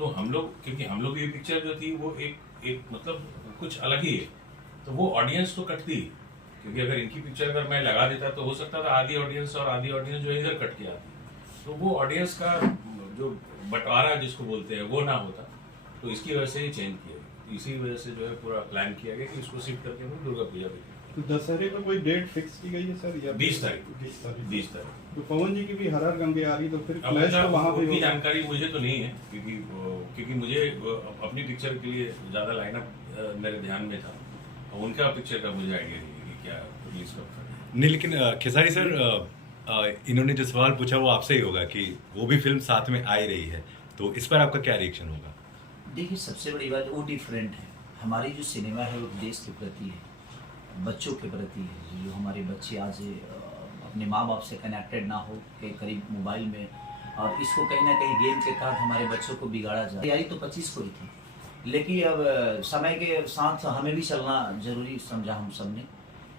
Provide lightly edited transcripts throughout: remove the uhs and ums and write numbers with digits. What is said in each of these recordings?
तो हम लोग, क्योंकि हम लोग ये पिक्चर जो थी वो एक मतलब कुछ अलग ही है, तो वो ऑडियंस तो कटती है, क्योंकि अगर इनकी पिक्चर अगर मैं लगा देता तो हो सकता था आधी ऑडियंस और आधी ऑडियंस जो है इधर कट के आती, तो वो ऑडियंस का जो बंटवारा जिसको बोलते हैं वो ना होता, तो इसकी वजह से ही चेंज किया गया। इसी वजह से जो है पूरा प्लान किया गया कि इसको शिफ्ट करके हम दुर्गा पूजा पे। तो दशहरे में कोई डेट फिक्स की गई है सर या 20 तारीख। 20 तारीख। तो पवन जी की भी हर हर गंगे आ रही, तो फिर क्लैश तो वहाँ पे की जानकारी मुझे तो नहीं है, क्योंकि मुझे अपनी पिक्चर के लिए ज्यादा लाइनअप मेरे ध्यान में था, उनका पिक्चर का मुझे आइडिया नहीं है कि क्या रिलीज कब करना। नहीं, लेकिन खेसारी सर, इन्होंने जो सवाल पूछा वो आपसे ही होगा कि वो भी फिल्म साथ में आ ही रही है, तो इस पर आपका क्या रिएक्शन होगा? देखिए, सबसे बड़ी बात वो डिफरेंट है। हमारी जो सिनेमा है वो देश के प्रति है, बच्चों के प्रति है। जो हमारे बच्चे आज अपने माँ बाप से कनेक्टेड ना हो के करीब मोबाइल में, और इसको कहीं ना कहीं गेम के तहत हमारे बच्चों को बिगाड़ा जाए। तैयारी तो 25 को ही थी, लेकिन अब समय के साथ हमें भी चलना जरूरी समझा हम सब ने,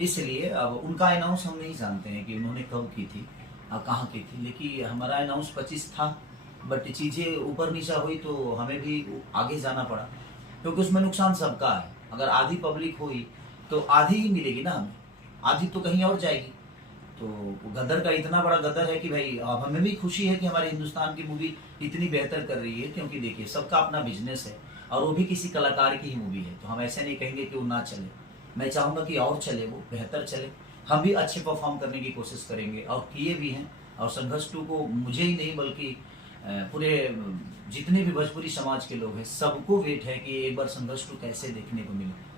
इसलिए अब उनका अनाउंस हम नहीं जानते हैं कि उन्होंने कब की थी और कहाँ की थी, लेकिन हमारा अनाउंस 25 था। बट चीज़ें ऊपर नीचा हुई तो हमें भी आगे जाना पड़ा, क्योंकि उसमें नुकसान सबका है। अगर आधी पब्लिक हुई तो आधी ही मिलेगी ना हमें, आधी तो कहीं और जाएगी। तो गदर का इतना बड़ा गदर है कि भाई अब हमें भी खुशी है कि हमारे हिंदुस्तान की मूवी इतनी बेहतर कर रही है, क्योंकि देखिए सबका अपना बिजनेस है और वो भी किसी कलाकार की ही मूवी है, तो हम ऐसे नहीं कहेंगे कि वो ना चले। मैं चाहूँगा कि और चले, वो बेहतर चले, हम भी अच्छे परफॉर्म करने की कोशिश करेंगे और किए भी हैं। और संघर्ष 2 को मुझे ही नहीं बल्कि पूरे जितने भी भोजपुरी समाज के लोग हैं सबको वेट है कि एक बार संघर्ष 2 कैसे देखने को मिले।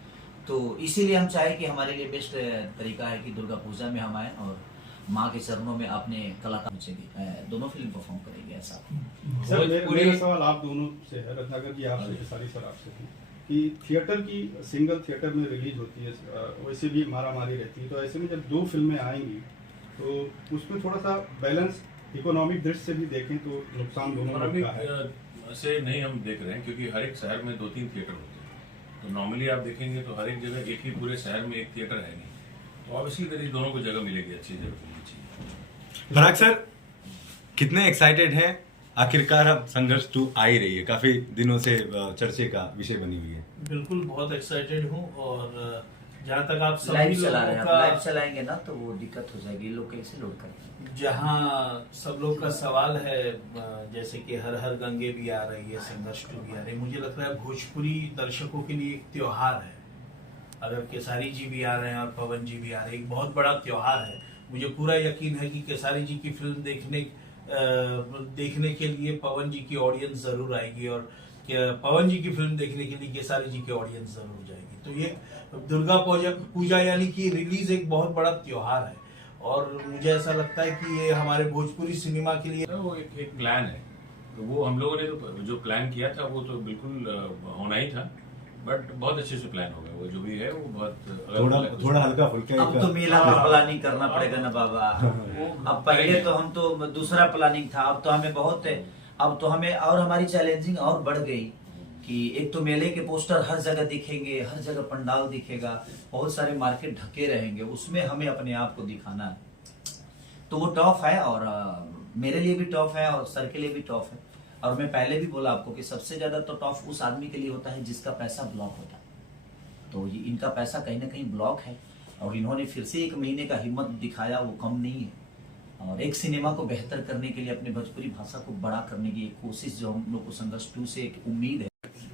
तो इसीलिए हम चाहे कि हमारे लिए बेस्ट तरीका है कि दुर्गा पूजा में हम आए और माँ के चरणों में अपने कलाकार दोनों फिल्म परफॉर्म करेंगे। ऐसा सर मेरा सवाल आप दोनों से है, रत्नाकर जी आपसे, खेसारी सर आपसे है कि थिएटर की सिंगल थिएटर में रिलीज होती है, वैसे भी मारामारी रहती है, तो ऐसे में जब 2 फिल्में आएंगी तो उसमें थोड़ा सा बैलेंस इकोनॉमिक दृष्टि से भी देखें तो नुकसान दोनों का है। से नहीं हम देख रहे हैं, क्योंकि हर एक शहर में 2-3 थिएटर होते हैं, तो नॉर्मली आप देखेंगे तो हर एक जगह एक ही पूरे शहर में एक थिएटर है नहीं, तो ऑब्वियसली मेरी दोनों को जगह मिलेगी, अच्छी जगह मिलनी चाहिए। पराग सर, कितने एक्साइटेड हैं? आखिरकार अब संघर्ष 2 आ ही रही है, काफी दिनों से चर्चे का विषय बनी हुई है। बिल्कुल बहुत एक्साइटेड हूँ, और जहाँ तक आप लाइव चला रहे हैं, लाइव चलाएंगे ना तो वो दिक्कत हो जाएगी, लोग कैसे लोड करेंगे। जहाँ सब लोग का सवाल है, जैसे कि हर हर गंगे भी आ रही है, संघर्ष 2 भी आ रही है, मुझे लगता है भोजपुरी दर्शकों के लिए एक त्योहार है। अगर केसारी जी भी आ रहे हैं और पवन जी भी आ रहे हैं, एक बहुत बड़ा त्योहार है। मुझे पूरा यकीन है कि केसारी जी की फिल्म देखने के लिए पवन जी की ऑडियंस जरूर आएगी, और पवन जी की फिल्म देखने के लिए केसारी जी की ऑडियंस जरूर जाएगी। तो ये दुर्गा पूजा यानी कि रिलीज एक बहुत बड़ा त्योहार है, और मुझे ऐसा लगता है कि ये हमारे भोजपुरी सिनेमा के लिए वो एक प्लान है, तो वो हम लोगों ने तो जो प्लान किया था वो तो बिल्कुल होना ही था, बट बहुत अच्छे से प्लान हो गया। वो जो भी है वो बहुत थोड़ा हल्का फुल्का। अब तो मेला का प्लानिंग करना पड़ेगा ना बाबा। अब पहले तो हम तो दूसरा प्लानिंग था, अब तो हमें बहुत है। अब तो हमें और हमारी चैलेंजिंग और बढ़ गई कि एक तो मेले के पोस्टर हर जगह दिखेंगे, हर जगह पंडाल दिखेगा, बहुत सारे मार्केट ढके रहेंगे, उसमें हमें अपने आप को दिखाना है। तो वो टफ है, और मेरे लिए भी टफ है और सर के लिए भी टफ है। और मैं पहले भी बोला आपको कि सबसे ज्यादा तो टफ उस आदमी के लिए होता है जिसका पैसा ब्लॉक होता है। तो ये इनका पैसा कहीं ना कहीं ब्लॉक है, और इन्होंने फिर से 1 महीने का हिम्मत दिखाया, वो कम नहीं है। और एक सिनेमा को बेहतर करने के लिए, अपने भोजपुरी भाषा को बड़ा करने की एक कोशिश जो हम लोग को संघर्ष 2 से एक उम्मीद है।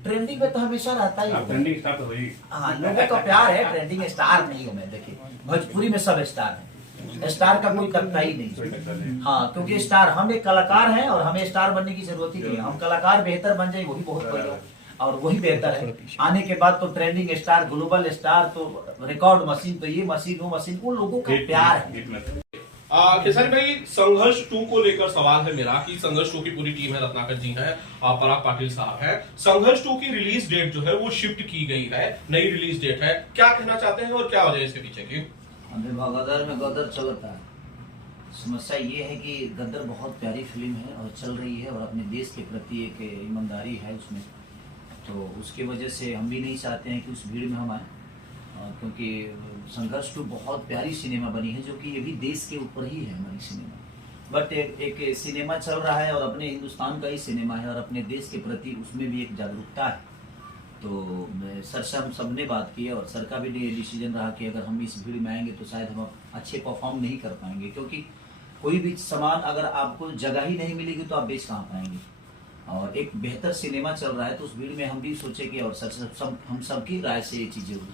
ट्रेंडिंग में तो हमेशा रहता ही है, ट्रेंडिंग स्टार तो वही। हाँ, लोगों का प्यार है, ट्रेंडिंग स्टार नहीं हूँ मैं। देखिए भोजपुरी में सब स्टार है, स्टार का कोई कत्ता ही नहीं। हाँ, क्योंकि स्टार हम एक कलाकार हैं और हमें स्टार बनने की जरूरत ही नहीं है। हम कलाकार बेहतर बन जाए वही बहुत बढ़िया, और वही बेहतर है। आने के बाद तो ट्रेंडिंग स्टार, ग्लोबल स्टार, तो रिकॉर्ड मशीन, तो ये मशीन वो मशीन, वो लोगों का प्यार है। खेसारी भाई, संघर्ष 2 को लेकर सवाल है मेरा कि संघर्ष 2 की पूरी टीम है, रत्नाकर जी है, पराग पाटिल साहब है। संघर्ष 2 की रिलीज डेट जो है वो शिफ्ट की गई है, नई रिलीज डेट है, क्या कहना चाहते हैं और क्या वजह इसके पीछे की? अभी गदर में गदर चलता है। समस्या ये है कि गदर बहुत प्यारी फिल्म है और चल रही है, और अपने देश के प्रति एक ईमानदारी है उसमें, तो उसकी वजह से हम भी नहीं चाहते हैं कि उस भीड़ में हम आए, क्योंकि संघर्ष 2 बहुत प्यारी सिनेमा बनी है, जो कि ये भी देश के ऊपर ही है हमारी सिनेमा। बट एक सिनेमा चल रहा है और अपने हिंदुस्तान का ही सिनेमा है और अपने देश के प्रति उसमें भी एक जागरूकता है। तो सर से हम सब ने बात की है और सर का भी डिसीजन रहा कि अगर हम इस भीड़ में आएंगे तो शायद हम अच्छे परफॉर्म नहीं कर पाएंगे, क्योंकि कोई भी सामान अगर आपको जगह ही नहीं मिलेगी तो आप बेच कहाँ पाएंगे। और एक बेहतर सिनेमा चल रहा है तो उस भीड़ में हम भी सोचे कि और सर हम सबकी राय से ये चीजें हुई।